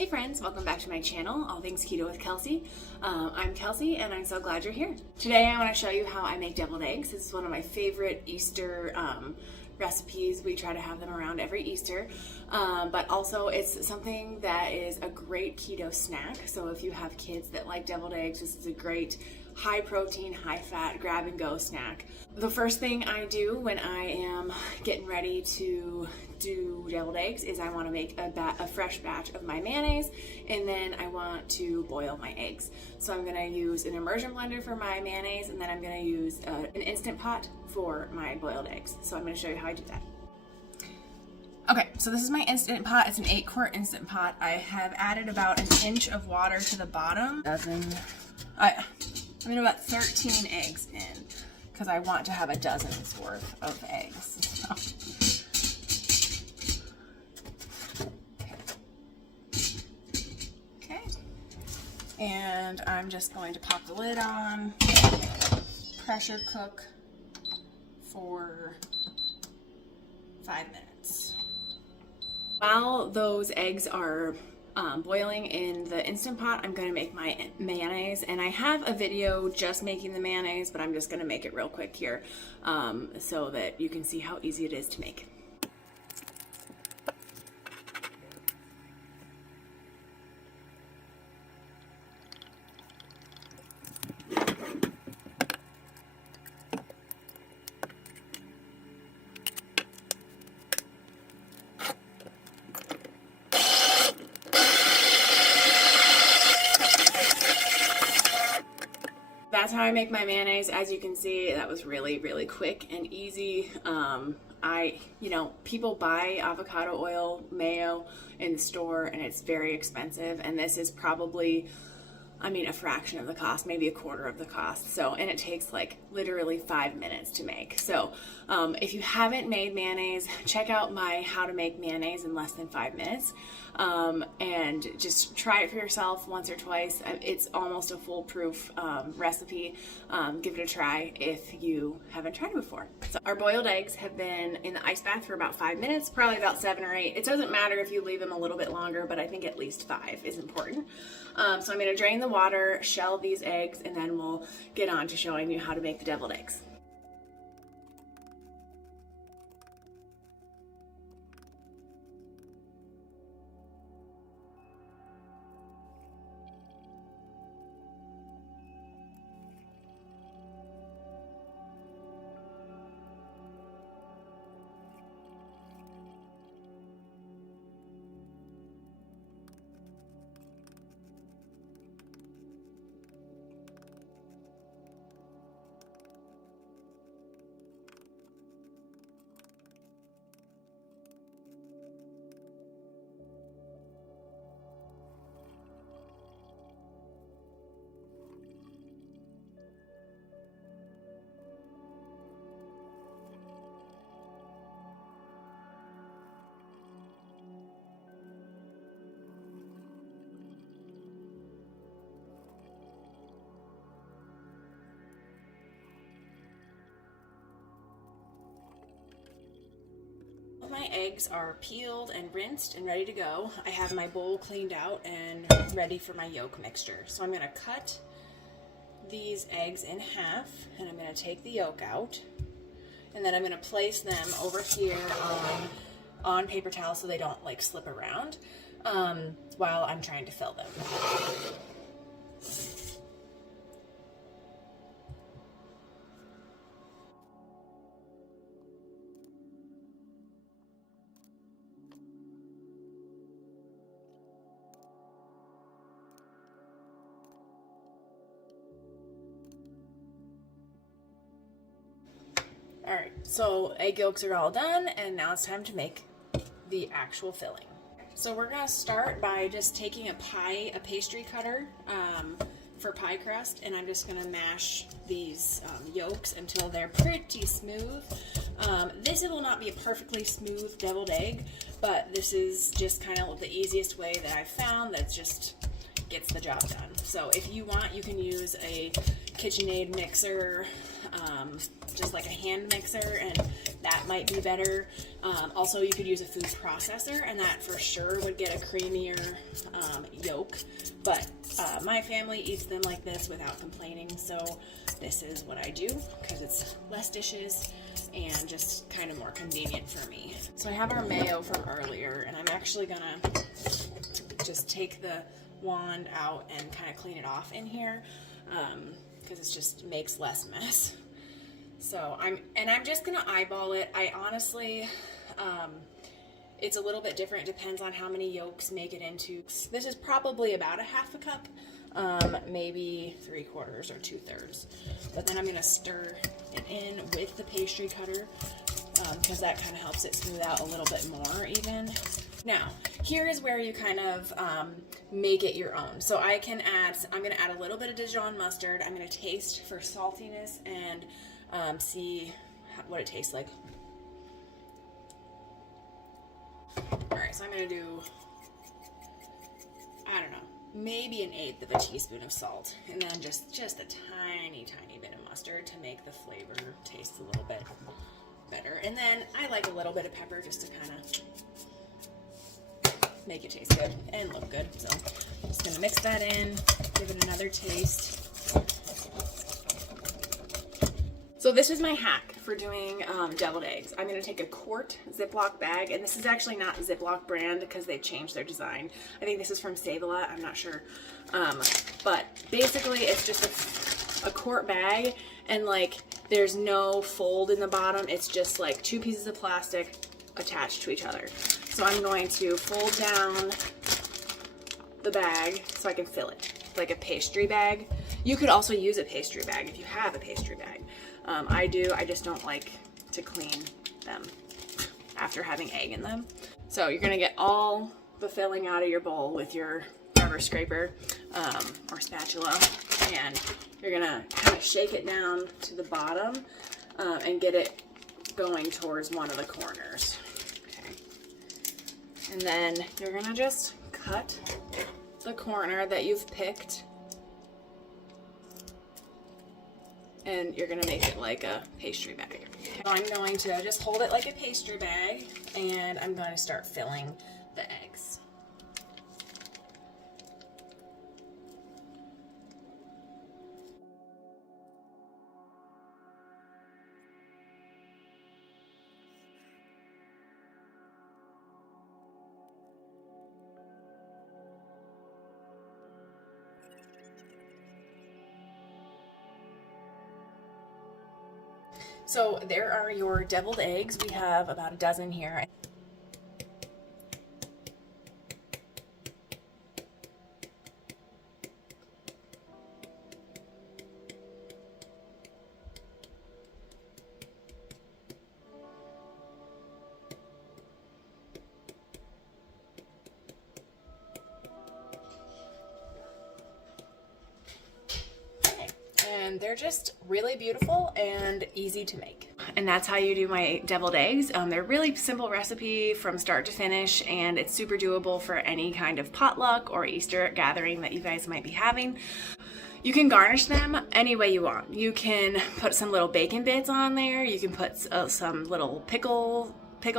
Hey friends, welcome back to my channel, All Things Keto with Kelsey. I'm Kelsey and I'm so glad you're here. Today I want to show you how I make deviled eggs. This is one of my favorite Easter recipes. We try to have them around every Easter, but also it's something that is a great keto snack. So if you have kids that like deviled eggs, this is a great high protein, high fat, grab and go snack. The first thing I do when I am getting ready to do deviled eggs is I want to make a fresh batch of my mayonnaise, and then I want to boil my eggs. So I'm going to use an immersion blender for my mayonnaise, and then I'm going to use an Instant Pot for my boiled eggs. So I'm going to show you how I do that. Okay, so this is my Instant Pot. It's an 8-quart Instant Pot. I have added about an inch of water to the bottom. I'm in about 13 eggs in because I want to have a dozen's worth of eggs. So. Okay, and I'm just going to pop the lid on, pressure cook for 5 minutes. While those eggs are boiling in the Instant Pot, I'm going to make my mayonnaise, and I have a video just making the mayonnaise, but I'm just going to make it real quick here so that you can see how easy it is to make. That's how I make my mayonnaise. As you can see, that was really quick and easy. People buy avocado oil, mayo in the store, and it's very expensive. And this is probably, a fraction of the cost, maybe a quarter of the cost. So, and it takes like literally 5 minutes to make. So, if you haven't made mayonnaise, check out my how to make mayonnaise in less than 5 minutes. And just try it for yourself once or twice. It's almost a foolproof recipe. Give it a try if you haven't tried it before. So our boiled eggs have been in the ice bath for about 5 minutes, probably about 7 or 8. It doesn't matter if you leave them a little bit longer, but I think at least 5 is important. So I'm going to drain the water, shell these eggs, and then we'll get on to showing you how to make the deviled eggs. My eggs are peeled and rinsed and ready to go. I have my bowl cleaned out and ready for my yolk mixture. So I'm going to cut these eggs in half, and I'm going to take the yolk out, and then I'm going to place them over here on paper towel so they don't like slip around while I'm trying to fill them. Alright, so egg yolks are all done, and now it's time to make the actual filling. So we're going to start by just taking a pastry cutter for pie crust, and I'm just going to mash these yolks until they're pretty smooth. This will not be a perfectly smooth deviled egg, but this is just kind of the easiest way that I've found that just gets the job done. So if you want, you can use a KitchenAid mixer, just like a hand mixer, and that that might be better. Also, you could use a food processor, and that for sure would get a creamier yolk. But my family eats them like this without complaining, so this is what I do because it's less dishes and just kind of more convenient for me. So I have our mayo from earlier, and I'm actually gonna just take the wand out and kind of clean it off in here because it just makes less mess. So I'm just gonna eyeball it. I honestly, it's a little bit different. It depends on how many yolks make it into. This is probably about a half a cup, maybe 3/4 or 2/3. But then I'm gonna stir it in with the pastry cutter because that kind of helps it smooth out a little bit more even. Now, here is where you kind of make it your own. So I'm gonna add a little bit of Dijon mustard. I'm gonna taste for saltiness and see what it tastes like. All right, so I'm gonna do, I don't know, maybe 1/8 of a teaspoon of salt, and then just a tiny bit of mustard to make the flavor taste a little bit better. And then I like a little bit of pepper just to kind of make it taste good and look good. So I'm just gonna mix that in, give it another taste. So this is my hack for doing deviled eggs. I'm gonna take a quart Ziploc bag, and this is actually not Ziploc brand because they've changed their design. I think this is from Save-A-Lot, I'm not sure. But basically it's just a quart bag, and like there's no fold in the bottom. It's just like 2 pieces of plastic attached to each other. So I'm going to fold down the bag so I can fill it like a pastry bag. You could also use a pastry bag if you have a pastry bag. I do, I just don't like to clean them after having egg in them. So you're gonna get all the filling out of your bowl with your rubber scraper or spatula, and you're gonna kind of shake it down to the bottom and get it going towards one of the corners. Okay. And then you're gonna just cut the corner that you've picked, and you're gonna make it like a pastry bag. So I'm going to just hold it like a pastry bag, and I'm going to start filling the eggs. So there are your deviled eggs. We have about a dozen here. And they're just really beautiful and easy to make. And that's how you do my deviled eggs. They're really simple recipe from start to finish, and it's super doable for any kind of potluck or Easter gathering that you guys might be having. You can garnish them any way you want. You can put some little bacon bits on there. You can put some little pickle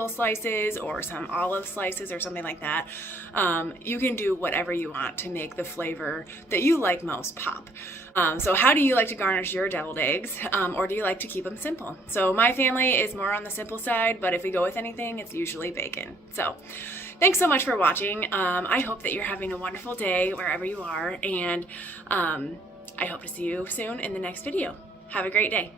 slices or some olive slices or something like that. You can do whatever you want to make the flavor that you like most pop. So how do you like to garnish your deviled eggs? Or do you like to keep them simple? So my family is more on the simple side, but if we go with anything, it's usually bacon. So thanks so much for watching. I hope that you're having a wonderful day wherever you are, and I hope to see you soon in the next video. Have a great day.